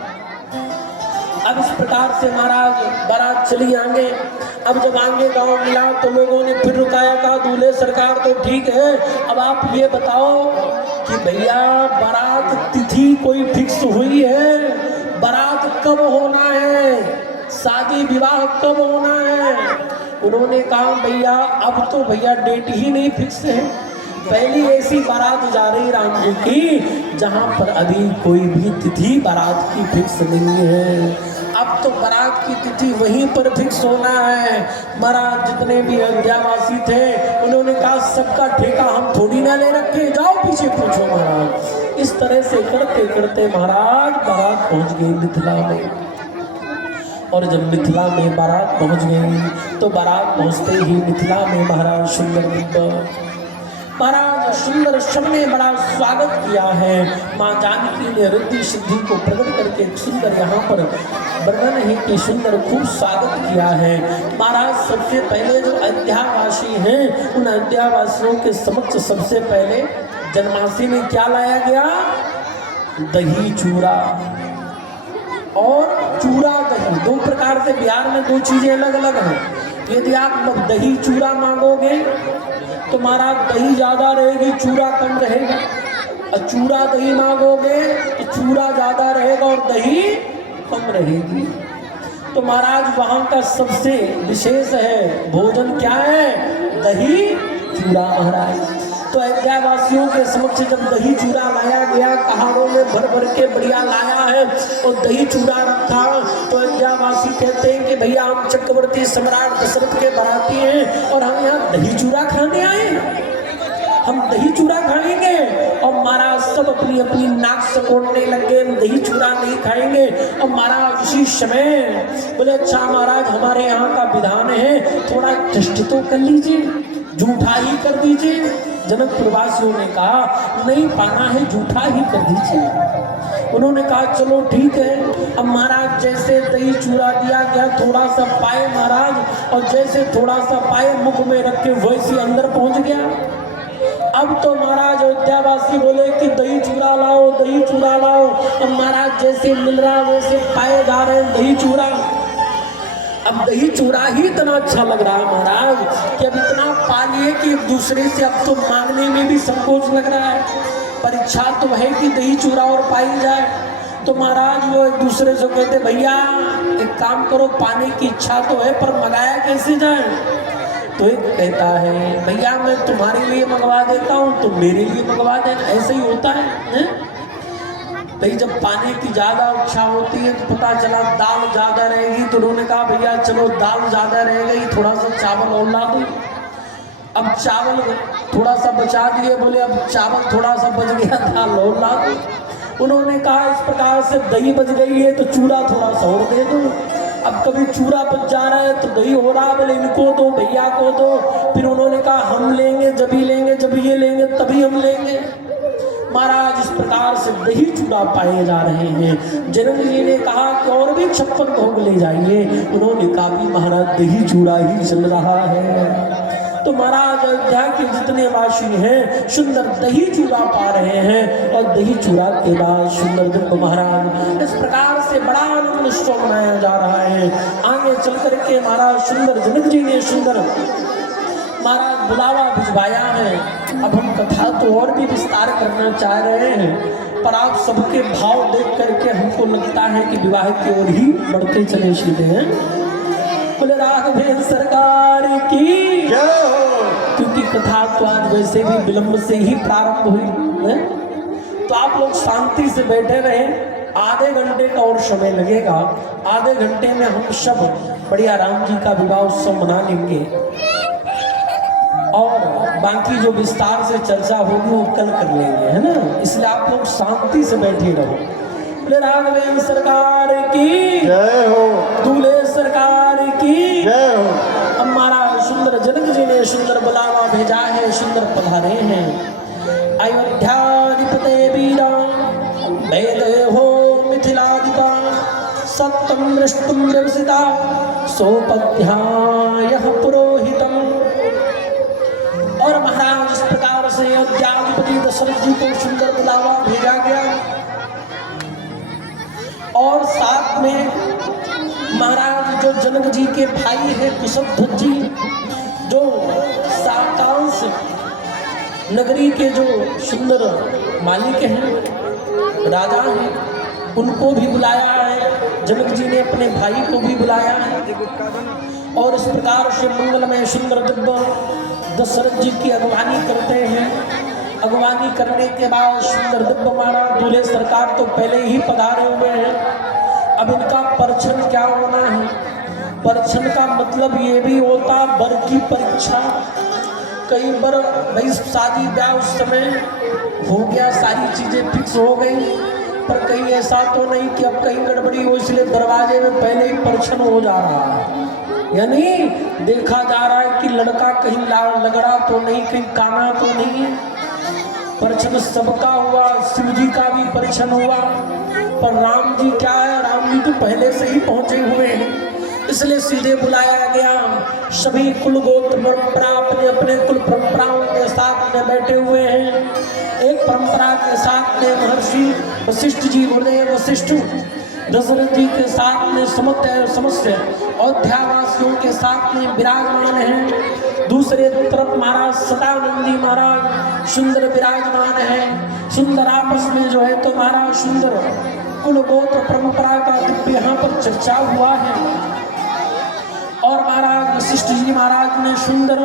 अब इस प्रकार से महाराज बारात चली आगे। अब जब आगे गांव मिला तो लोगों ने फिर रुकाया, कहा दूल्हे सरकार तो ठीक है, अब आप ये बताओ कि भैया बारात तिथि कोई फिक्स हुई है? बारात कब होना है? शादी विवाह कब होना है? उन्होंने कहा भैया अब तो भैया डेट ही नहीं फिक्स है। पहली ऐसी बारात जा रही राम जी की जहां पर अभी कोई भी तिथि बारात की फिक्स नहीं है। अब तो बारात की तिथि वहीं पर फिक्स होना है। महाराज जितने भी अयोध्यावासी थे उन्होंने कहा सबका ठेका हम थोड़ी ना ले रखे, जाओ पीछे पूछो महाराज। इस तरह से करते करते महाराज बारात पहुंच गई मिथिला में। और जब मिथिला में बारात पहुंच गई तो बारात पहुंचते ही मिथिला में महाराज सुंदर सबने बड़ा स्वागत किया है। माँ जानकी ने रिद्धि सिद्धि को प्रकट करके सुंदर यहाँ पर वर्णन है कि सुंदर खूब स्वागत किया है। महाराज सबसे पहले जो अयोध्यावासी हैं उन अयोध्यावासियों के समक्ष सबसे पहले जन्माष्टमी में क्या लाया गया? दही चूड़ा और चूड़ा दही। दो प्रकार से बिहार में दो चीजें अलग अलग हैं। यदि आप दही चूड़ा मांगोगे तो महाराज दही ज्यादा रहेगी चूड़ा कम रहेगा, और चूड़ा दही मांगोगे तो चूड़ा ज्यादा रहेगा और दही कम रहेगी। तो महाराज वहाँ का सबसे विशेष है भोजन क्या है? दही चूड़ा महाराज। तो अयोध्यावासियों के समक्ष जब दही चूड़ा लाया गया, कहाड़ों में भर भर के बढ़िया लाया है और दही चूड़ा रखा, तो अयोध्यावासी कहते हैं कि भैया हम चक्रवर्ती सम्राट दशरथ के बाराती हैं और हम यहाँ दही चूड़ा खाने आए हैं, हम दही चूड़ा खाएंगे। और महाराज सब अपनी अपनी नाक सकोड़ने लगे, दही चूड़ा नहीं खाएंगे। और महाराज उसी समय बोले अच्छा महाराज हमारे यहाँ का विधान है, थोड़ा कष्ट तो कर लीजिए, जूठा ही कर दीजिए। जनकपुर वासियों ने कहा नहीं पाना है, जूठा ही कर दीजिए। उन्होंने कहा चलो ठीक है। अब महाराज जैसे दही चूड़ा दिया गया, थोड़ा सा पाए महाराज, और जैसे थोड़ा सा पाए मुख में रख के वैसे अंदर पहुंच गया। अब तो महाराज अयोध्यावासी बोले कि दही चूड़ा लाओ, दही चूड़ा लाओ। अब महाराज जैसे मिल रहा वैसे पाए जा रहे हैं दही चूड़ा। अब दही चूड़ा ही इतना अच्छा लग रहा है महाराज कि अब इतना पा लिए कि एक दूसरे से अब तो मांगने में भी संकोच लग रहा है। पर इच्छा तो है कि दही चूड़ा और पाई जाए। तो महाराज वो एक दूसरे से कहते भैया एक काम करो, पाने की इच्छा तो है पर मंगाया कैसे जाए। तो एक कहता है भैया मैं तुम्हारे लिए मंगवा देता हूँ, तुम मेरे लिए मंगवा देना। ऐसे ही होता है। भाई जब पाने की ज़्यादा इच्छा होती है तो पता चला दाल ज़्यादा रहेगी, तो उन्होंने कहा भैया चलो दाल ज़्यादा रह गई, थोड़ा सा चावल और ला दो। अब चावल थोड़ा सा बचा दिए, बोले अब चावल थोड़ा सा बच गया, दाल और ला दो। उन्होंने कहा इस प्रकार से दही बच गई है तो चूड़ा थोड़ा सा और दे दो। अब कभी चूड़ा बच जा रहा है तो दही हो रहा, बोले इनको दो भैया को दो। फिर उन्होंने कहा हम लेंगे जब ही लेंगे, जब ये लेंगे तभी हम लेंगे। महाराज इस प्रकार से दही चूड़ा पाए जा रहे हैं। जनक जी ने कहा कि और भी 56 भोग ले जाइए। उन्होंने कहा भी महाराज दही चूड़ा ही चल रहा है। तो महाराज अयोध्या के जितने वासी हैं सुंदर दही चूड़ा पा रहे हैं और दही चूड़ा के बाद सुंदर दुख महाराज इस प्रकार से बड़ा आनंद उत्सव मनाया जा रहा है। आगे चल करके महाराज सुंदर जनक जी ने सुंदर महाराज बुलावा भिजवाया है। अब हम कथा तो और भी विस्तार करना चाह रहे हैं, पर आप सबके भाव देख करके हमको लगता है कि विवाह की ओर ही बढ़ते चले सीधे हैं। बोले राघवेंद्र सरकार की जय हो। क्योंकि कथा तो आज वैसे भी विलंब से ही प्रारंभ हुई है, तो आप लोग शांति से बैठे रहे। आधे घंटे का और समय लगेगा। आधे घंटे में हम सब बढ़िया राम जी का विवाह उत्सव मना लेंगे और बाकी जो विस्तार से चर्चा होगी वो कल कर लेंगे, है ना। इसलिए आप लोग शांति से बैठे रहो। बोले राघवेंद्र सरकार की जय हो, दूल्हे सरकार की जय हो। अब महाराज सुंदर जनक जी ने सुंदर बुलावा भेजा है, सुंदर पधारे हैं। अयोध्याधिपते वीरा वेद हो मिथिलाधिपा सत्यम दृष्टुम व्यवसिता सोपध्यायः पुरोहितम। और महाराज इस प्रकार से अयोध्याधिपति दशरथ जी को सुंदर बुलावा भेजा गया और साथ में महाराज जो जनक जी के भाई है कुशध्वज जी, जो साकांश नगरी के जो सुंदर मालिक हैं, राजा हैं, उनको भी बुलाया है। जनक जी ने अपने भाई को भी बुलाया है और इस प्रकार से मंगलमय सुंदर दिव्य दशरथ जी की अगवानी करते हैं। अगवानी करने के बाद सुंदर दिव्य महाराज दूल्हे सरकार तो पहले ही पधारे हुए हैं। अब इनका परछन क्या होना है? परछन का मतलब ये भी होता वर की परीक्षा। कई बार भाई शादी ब्याह उस समय हो गया, सारी चीजें फिक्स हो गई, पर कहीं ऐसा तो नहीं कि अब कहीं गड़बड़ी हो इसलिए दरवाजे में पहले ही परछन हो जा रहा है। यानी देखा जा रहा है कि लड़का कहीं लगड़ा तो नहीं, कहीं काना तो नहीं है। परछन सबका हुआ, शिव जी का भी परछन हुआ, पर राम जी क्या है, राम जी तो पहले से ही पहुंचे हुए हैं, इसलिए सीधे बुलाया गया। सभी कुल गोत्र परंपरा अपने अपने कुल परंपराओं के साथ में बैठे हुए हैं। एक परंपरा के साथ में महर्षि वशिष्ठ जी बोले, वशिष्ठ दशरथ जी के साथ में समस्त अयोध्यावासियों के साथ में विराजमान हैं। दूसरे तरफ महाराज सदानंद जी महाराज सुंदर विराजमान हैं। सुंदर आपस में जो है तो महाराज सुंदर कुल गोत्र परंपरा का दिव्य यहाँ पर चर्चा हुआ है। और महाराज वशिष्ठ जी महाराज ने सुंदर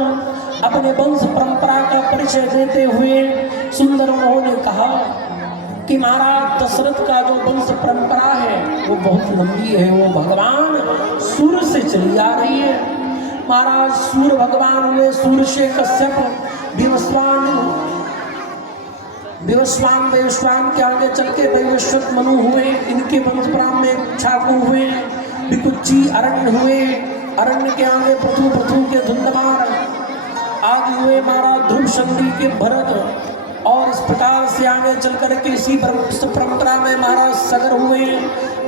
अपने वंश परंपरा का परिचय देते हुए सुंदर उन्होंने कहा कि महाराज दशरथ का जो वंश परंपरा है वो बहुत लंबी है, वो भगवान सूर्य से चली आ रही है। महाराज सूर्य भगवान हुए, सूर्य से कश्यप, विवस्वान के आगे चल के वैवस्वत मनु हुए, इनके वंश परंपरा में छाकू हुए, विकुच्ची अरण्य हुए, अरण्य के आगे पृथु के धुंधमार आदि हुए महाराज ध्रुव संगी के भरत। और इस प्रकार से आगे चल कर के इसी परंपरा में महाराज सगर हुए।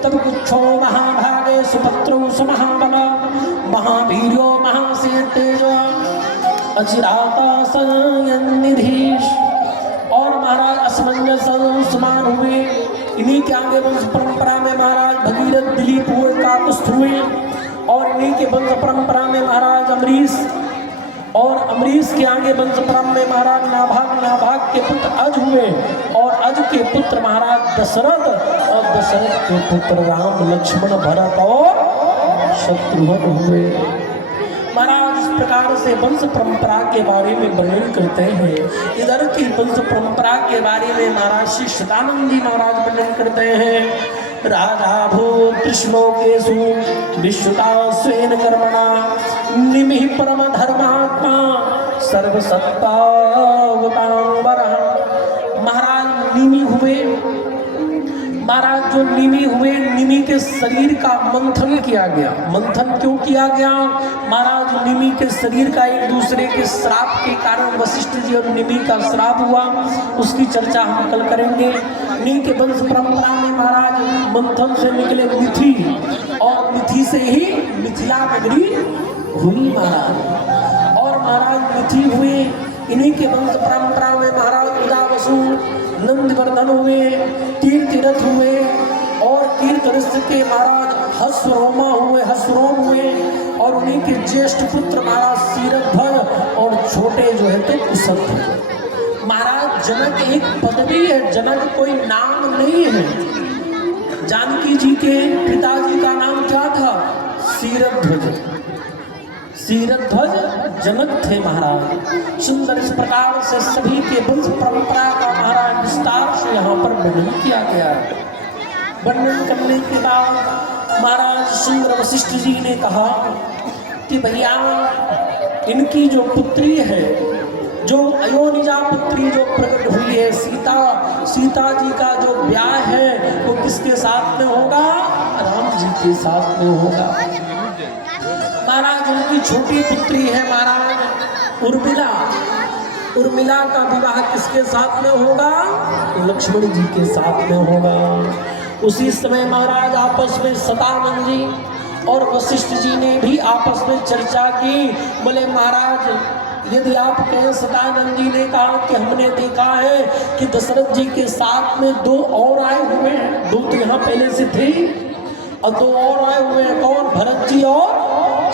तब कुछो महाभागे सुपत्रो सुमहाबल महावीर्यो महासे तेज अचिराता संयनिधीश। और महाराज असमंजस समान हुए। इन्हीं के आगे वंश परंपरा में महाराज भगीरथ दिलीप हुए, काकुस्थ हुए। और इन्हीं के वंश परंपरा में महाराज अमरीश, और अमरीश के आगे वंश परंपरा में महाराज नाभाग, नाभाग के पुत्र अज हुए, और अज के पुत्र महाराज दशरथ, और दशरथ के पुत्र राम, लक्ष्मण, भरत और शत्रुघ्न हुए। महाराज इस प्रकार से वंश परंपरा के बारे में वर्णन करते हैं। इधर की वंश परंपरा के बारे में महाराज श्री सदानंद जी महाराज वर्णन करते हैं। राजा भूत श्लोकेषु विश्रुता स्वेन कर्मणा निमिः परम धर्मात्मा सर्वसत्तावतांबरः। महाराज निमि हुए, महाराज जो निमि हुए, निमि के शरीर का मंथन किया गया। मंथन क्यों किया गया? महाराज निमि के शरीर का एक दूसरे के श्राप के कारण वशिष्ठ जी और निमि का श्राप हुआ, उसकी चर्चा हम कल करेंगे। निमि के वंश परंपरा में महाराज मंथन से निकले मिथि, और मिथि से ही मिथिला नगरी हुई महाराज। और महाराज मिथि हुए, इन्हीं के वंश परंपरा में महाराज उदावसु, नंदवर्धन हुए, कीर्तिरथ हुए, और कीर्तिरथ के महाराज हस्वरोमा हुए, हस्वरोम हुए, और उन्हीं के ज्येष्ठ पुत्र महाराज सीरध्वज, और छोटे जो है तो कुशध्वज। महाराज जनक एक पदवी है, जनक कोई नाम नहीं है। जानकी जी के पिताजी का नाम क्या था? सीरध्वज। सीरध्वज जनक थे महाराज। सुंदर इस प्रकार से सभी के वंश परंपरा का महाराज विस्तार से यहाँ पर वर्णन किया गया है। वर्णन करने के बाद महाराज सुंदर वशिष्ठ जी ने कहा कि भैया इनकी जो पुत्री है, जो अयोनिजा पुत्री जो प्रकट हुई है सीता, सीता जी का जो ब्याह है वो किसके साथ में होगा? राम जी के साथ में होगा। महाराज उनकी छोटी पुत्री है महाराज उर्मिला, उर्मिला का विवाह किसके साथ में होगा? लक्ष्मण जी के साथ में होगा। उसी समय महाराज आपस में सदानंद जी और वशिष्ठ जी ने भी आपस में चर्चा की। बोले महाराज यदि आप कहें, सदानंद जी ने कहा कि हमने देखा है कि दशरथ जी के साथ में दो और आए हुए हैं, दो तो यहाँ पहले से थे और दो और आए हुए हैं। कौन? भरत जी और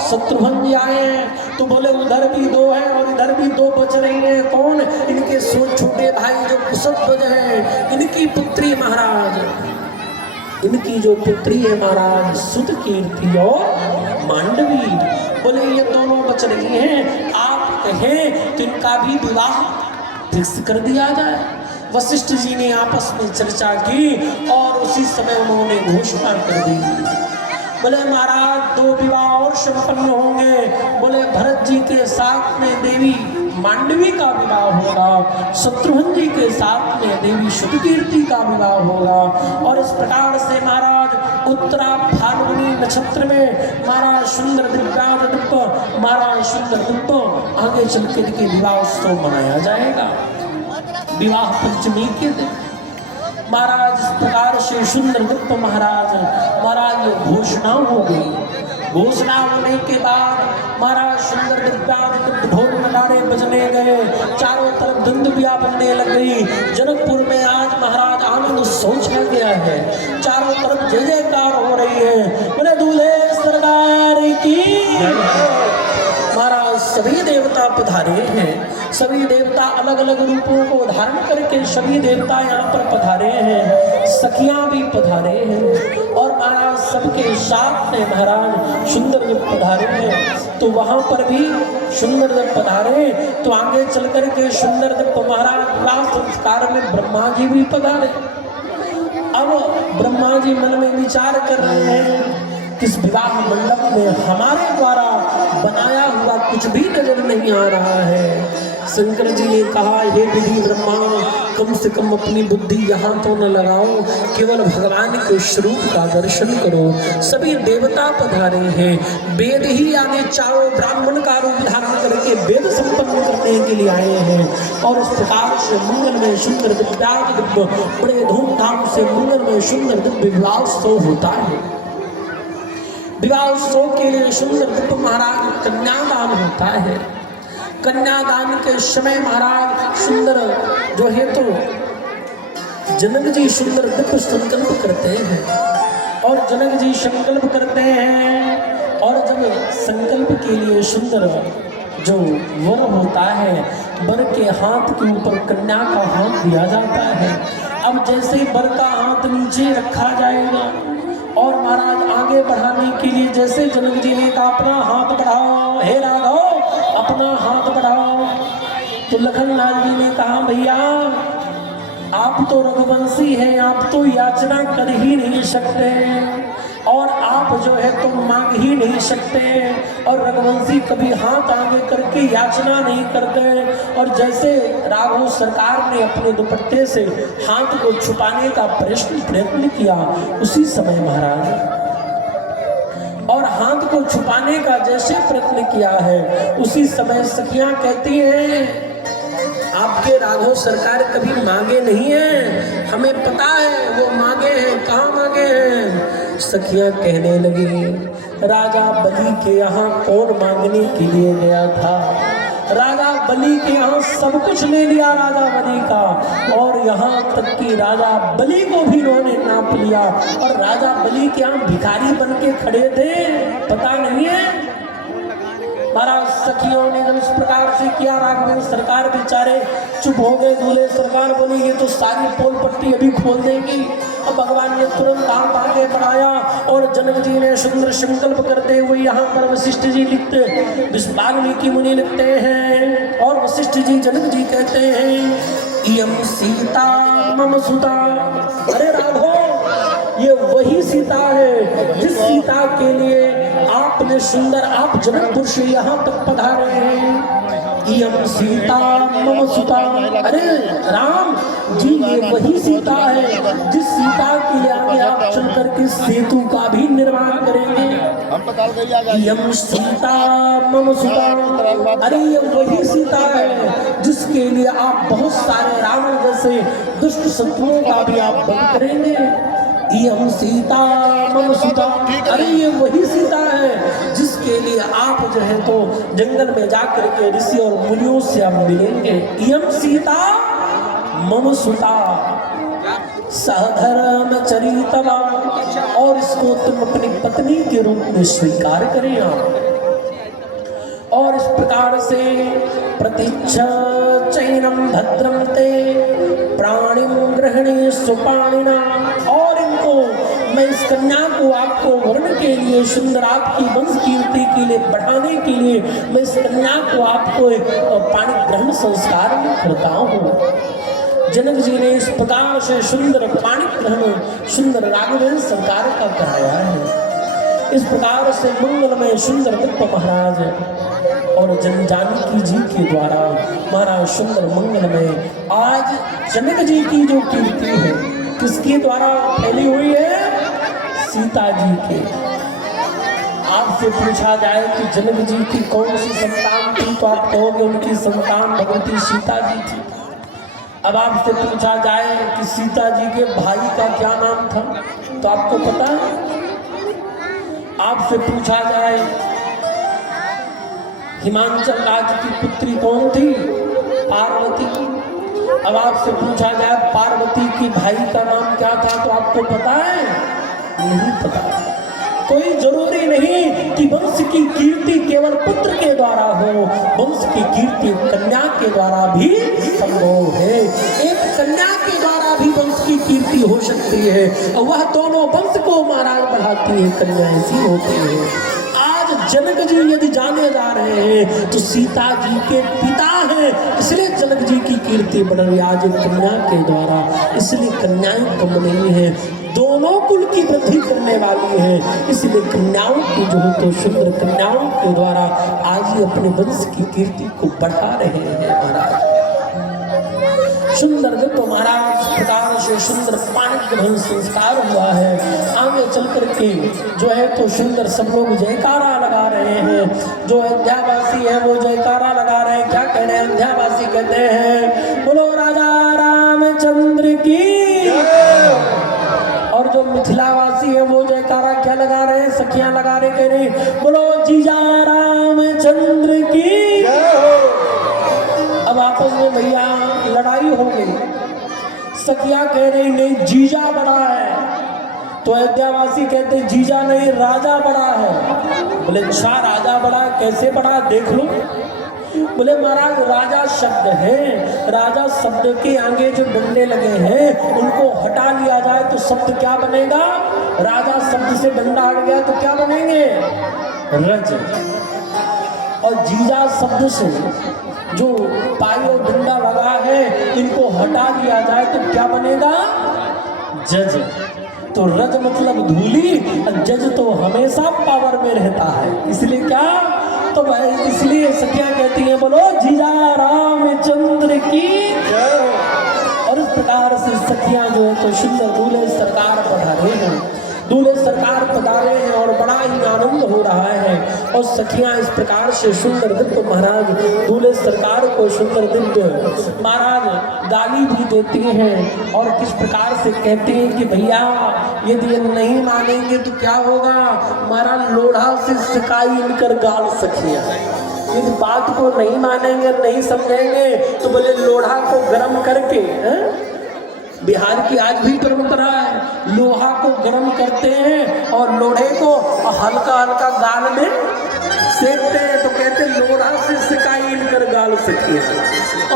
शत्रुघ्न जी आए हैं। तो बोले उधर भी दो हैं और इधर भी दो बच रही हैं। कौन? इनके छोटे भाई जो कुशध्वज हैं, इनकी पुत्री महाराज, इनकी जो पुत्री है महाराज सुतकीर्ति और मांडवी। बोले ये दोनों बच रही हैं, आप कहें तो इनका भी विवाह फिक्स कर दिया जाए। वशिष्ठ जी ने आपस में चर्चा की और उसी समय उन्होंने घोषणा कर दी। बोले महाराज दो विवाह और संपन्न होंगे। बोले भरत जी के साथ में देवी मांडवी का विवाह होगा, शत्रुघ्न जी के साथ में देवी सुतकीर्ति का विवाह होगा। और इस प्रकार से महाराज उत्तरा फाल्गुनी नक्षत्र में महाराज सुंदर दिव्य, महाराज सुंदर दिव्य आगे चल के विवाह उत्सव मनाया जाएगा। विवाह पंचमी के दिन महाराज इस प्रकार से सुंदर गुप्त महाराज ये घोषणा हो गई। घोषणा होने के बाद महाराज सुंदर दिव्य ढोल नगाड़े बजने गए, चारों तरफ धुंधुबिया बनने लग गई। जनकपुर में आज महाराज आनंद उत्सव छा गया है, चारों तरफ जय जयकार हो रही है। बोले दूल्हे सरकार की। महाराज सभी देवता पधारे हैं, सभी देवता अलग अलग रूपों को धारण करके सभी देवता यहाँ पर पधारे हैं, सखियां भी पधारे हैं और महाराज सबके साथ में महाराज सुंदर जब पधारे हैं तो वहाँ पर भी सुंदर जब पधारे तो आगे चल कर के सुंदर जब महाराज विवाह संस्कार में ब्रह्मा जी भी पधारे। अब ब्रह्मा जी मन में विचार कर रहे हैं इस विवाह मंडप में हमारे द्वारा बनाया हुआ कुछ भी नजर नहीं आ रहा है। शंकर जी ने कहा हे विधि ब्रह्मा, कम से कम अपनी बुद्धि यहाँ तो न लगाओ, केवल भगवान के स्वरूप का दर्शन करो। सभी देवता पधारे हैं, वेद ही आने चारों ब्राह्मण का रूप धारण करके वेद संपन्न करने के लिए आए हैं। और इस प्रकार से मंगल में सुंदर दिव्य बड़े धूमधाम से मंगल में सुंदर दिव्य विवाह उत्सव होता है। विवाह उत्सव के लिए सुंदर दिव्य महाराज कन्यादान होता है। कन्यादान के समय महाराज सुंदर जो है तो जनक जी सुंदर दिव्य संकल्प करते हैं और जनक जी संकल्प करते हैं और संकल्प के लिए सुंदर जो वर होता है, वर के हाथ के ऊपर कन्या का हाथ दिया जाता है। अब जैसे ही वर का हाथ नीचे रखा जाएगा और महाराज आगे बढ़ाने के लिए जैसे जनक जी ने कहा अपना हाथ बढ़ाओ, हे राघव अपना हाथ बढ़ाओ, तो लखनलाल जी ने कहा भैया आप तो रघुवंशी हैं, आप तो याचना कर ही नहीं सकते और आप जो है तो मांग ही नहीं सकते, और रघुवंशी कभी हाथ आगे करके याचना नहीं करते। और जैसे राघव सरकार ने अपने दुपट्टे से हाथ को छुपाने का प्रयत्न किया, उसी समय महाराज और हाथ को छुपाने का जैसे प्रयत्न किया है, उसी समय सखियां कहती हैं आपके राघव सरकार कभी मांगे नहीं है, हमें पता है वो मांगे हैं, कहाँ मांगे हैं। सखियां कहने लगी राजा बलि के यहाँ कौन मांगने के लिए गया था, राजा बलि के यहाँ सब कुछ ले लिया राजा बलि का, और यहाँ तक कि राजा बलि को भी उन्होंने नाप लिया, और राजा बलि के यहाँ भिखारी बन के खड़े थे, पता नहीं है। महाराज सखियों ने जब इस प्रकार से किया, राघवेंद्र सरकार बेचारे चुप हो गए। दूल्हे सरकार बोली ये तो सारी पोल पट्टी अभी खोल देंगी। अब भगवान ने तुरंत हाथ आगे बढ़ाया और जनक जी ने सुंदर संकल्प करते हुए यहाँ पर वशिष्ठ जी लिखते, वाल्मीकि मुनि लिखते हैं, और वशिष्ठ जी जनक जी कहते हैं इयं सीता मम सुता। अरे राघव ये वही सीता है जिस सीता के लिए आपने सुंदर आप जनकपुर से यहाँ तक पधारे हैं। इयं सीता मम सुता। अरे राम जी ये वही सीता है जिस सीता के लिए आगे आप चल करके सेतु का भी निर्माण करेंगे। इयं सीता मम सुता। अरे ये वही सीता है जिसके लिए आप बहुत सारे रावण जैसे दुष्ट शत्रुओं का भी आप वध करेंगे। इयं सीता मम सुता। अरे ये वही सीता है जिसके लिए आप जो है तो जंगल में जाकर के ऋषि और मुनियों से आप मिलेंगे। इयं सीता मम सुता सहधर्म चरितवा। और इसको तुम अपनी पत्नी के रूप में स्वीकार करें आप। और इस प्रकार से प्रतीक्षा चैनम भद्रम ते प्राणिम ग्रहणे सुपाणिना। और इनको मैं इस कन्या को आपको वर्ण के लिए सुंदर आपकी वंश कीर्ति के लिए बढ़ाने के लिए मैं इस कन्या को आपको पाणी ग्रहण संस्कार में करता हूँ। जनक जी ने इस प्रकार से सुंदर पाणी ग्रहण सुंदर राघवेंद्र सरकार का कराया है। इस प्रकार से मंगलमय सुंदर दत्त महाराज और जानकी जी के द्वारा महाराज सुंदर मंगलमय आज जनक जी की जो कीर्ति है किसके द्वारा फैली हुई है? सीता जी के। आपसे पूछा जाए कि जनक जी की कौन सी संतान थी तो आप कहोगे उनकी संतान भगवती सीता जी थी। अब आपसे पूछा जाए कि सीता जी के भाई का क्या नाम था तो आपको पता है? आपसे पूछा जाए हिमांचल राज्य की पुत्री कौन थी? पार्वती। अब आपसे पूछा जाए पार्वती की भाई का नाम क्या था तो आपको पता है? नहीं पता। कोई जरूरी नहीं कि वंश की कीर्ति केवल पुत्र के द्वारा हो, वंश की कीर्ति कन्या के द्वारा भी संभव है। एक कन्या के द्वारा भी वंश की कीर्ति हो सकती है और वह दोनों वंश को महाराज बढ़ाती है। कन्या ऐसी होती है। जनक जी यदि जाने जा रहे हैं तो सीता जी के पिता हैं, इसलिए जनक जी की कीर्ति बढ़ रही आज कन्या के द्वारा। इसलिए कन्याएं कम नहीं है, दोनों कुल की वृद्धि करने वाली है। इसलिए कन्याओं की जो है तो सुंदर कन्याओं के द्वारा आज ही अपने वंश की कीर्ति को बढ़ा रहे हैं महाराज। सुंदर दत्त महाराज प्रकार से सुंदर पाणी ग्रहण संस्कार हुआ है। आगे चल करके जो है तो सुंदर सब लोग जयकारा लगा रहे हैं। जो अयोध्यावासी है वो जयकारा लगा रहे हैं। क्या कह रहे हैं? अयोध्यावासी कहते हैं बोलो राजा रामचंद्र की। और जो मिथिलावासी है वो जयकारा क्या लगा रहे हैं? सखियां लगा रहे, कह रहे बोलो जीजा रामचंद्र की। अब आपस में भैया लड़ाई हो गई। सखिया कह रही नहीं जीजा बड़ा है, तो अयोध्यावासी कहते जीजा नहीं राजा बड़ा है। बोले अच्छा राजा बड़ा, कैसे बड़ा देख लो। बोले महाराज राजा शब्द है, राजा शब्द के आगे जो डंडे लगे हैं उनको हटा लिया जाए तो शब्द क्या बनेगा? राजा शब्द से डंडा हट गया तो क्या बनेंगे? रज। और जीजा शब्द से जो पाई और डंडा लगा है इनको हटा लिया जाए तो क्या बनेगा? जज। तो रज मतलब धूली, जज तो हमेशा पावर में रहता है। इसलिए क्या, तो इसलिए सखियां कहती हैं बोलो जीजा रामचंद्र की। और इस प्रकार से सखियां जो है तो सुंदर दूल्हे सरकार पधारे हैं, दूल्हे सरकार पधारे हैं और बड़ा ही आनंद हो रहा है। और सखियां इस प्रकार से सुंदर दिव्य महाराज दूल्हे सरकार को सुंदर दिव्य महाराज गाली भी देती हैं और किस प्रकार से कहते हैं कि भैया यदि नहीं मानेंगे तो क्या होगा? महाराज लोढ़ा से सिकाई इनकर गाल सखियां। यदि बात को नहीं मानेंगे, नहीं समझेंगे तो बोले लोढ़ा को गर्म करके, बिहार की आज भी परंपरा है, लोहा को गर्म करते हैं और लोढ़े को हल्का हल्का गाल में सेकते हैं तो कहते लोढ़ा से सिकाई इनकर गाल सखियां।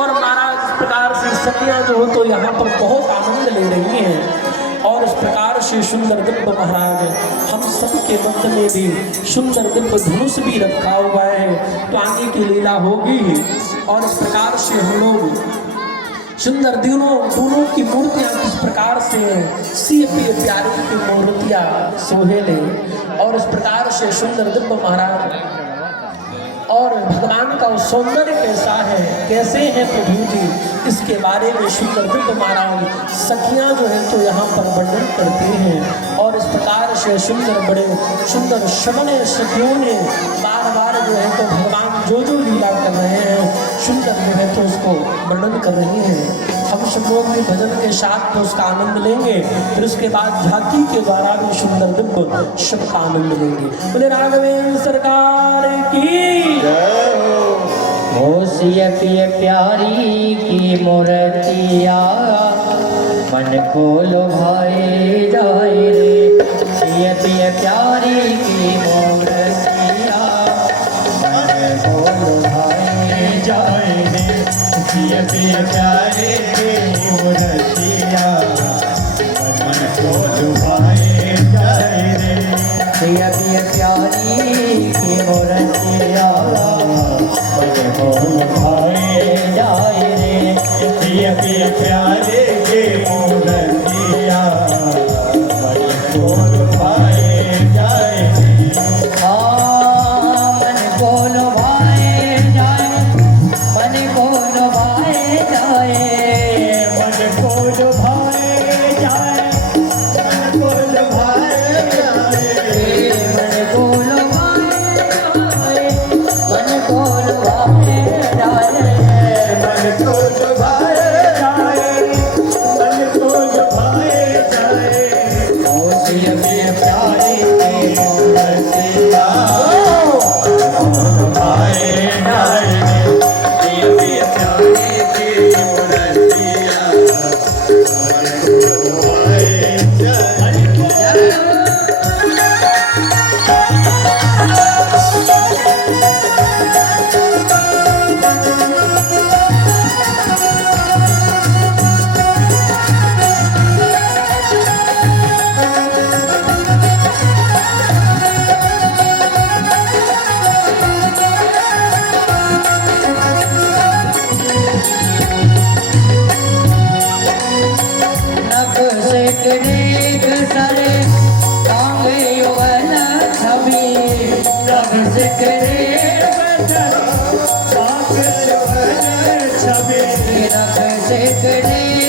और महाराज इस प्रकार से सखियां जो हो तो यहाँ पर बहुत आनंद ले रही हैं। और इस प्रकार से सुंदर दिव्य महाराज हम सबके मध्य में भी सुंदर दिव्य धनुष भी रखा हुआ है, तो आगे की लीला होगी। और इस प्रकार से हम लोग सुंदर दोनों की मूर्तियां किस प्रकार से प्यारी की मूर्तियां सोहेले। और इस प्रकार से सुंदर दिव्य महाराज और भगवान का सौंदर्य कैसा है, कैसे हैं प्रभु जी, इसके बारे में सुंदर दिव्य महाराज सखियां जो है तो यहाँ पर वर्णन करते हैं। और इस प्रकार से सुंदर बड़े सुंदर शमने सखियों ने बार बार जो है तो भगवान जो लीला कर रहे हैं सुंदर जो है तो उसको वर्णन कर रही हैं। हम सब लोग भी भजन के साथ तो उसका आनंद लेंगे, फिर उसके बाद झांकी के द्वारा भी सुंदर दिव्य सबका आनंद लेंगे। बोले राघवेंद्र सरकार की ओ सिया पिया प्यारी की मूर्तिया मन को लुभाए जाए रे। सिया पिया प्यारी की मूर्तिया मन को लुभाए जाए रे। सिया पिया प्यारे की मूर्तिया मन को लुभाए जाए रे। सिया पिया प्यारी की मूर्तिया मन को लुभाए जाए रे। सिया पिया प्यारे की मूर्तिया मन को लुभाए जाए रे। मन को लुभाए जाए, मन को लुभाए जाए, मन को लुभाए जाए, मन को लुभाए जाए, मन को लुभाए जाए, मन को लुभाए जाए, मन को लुभाए जाए, मन को लुभाए जाए। ओ सिया पिया प्यारे की मूर्तिया लुभाए जाए रे। सिया पिया प्यारे की मूर्तिया मन को लुभाए जाए। नख से किरीट सरे टांग यौवन छवि, नख से किरीट सरे टांग यौवन छवि, नख से किरीट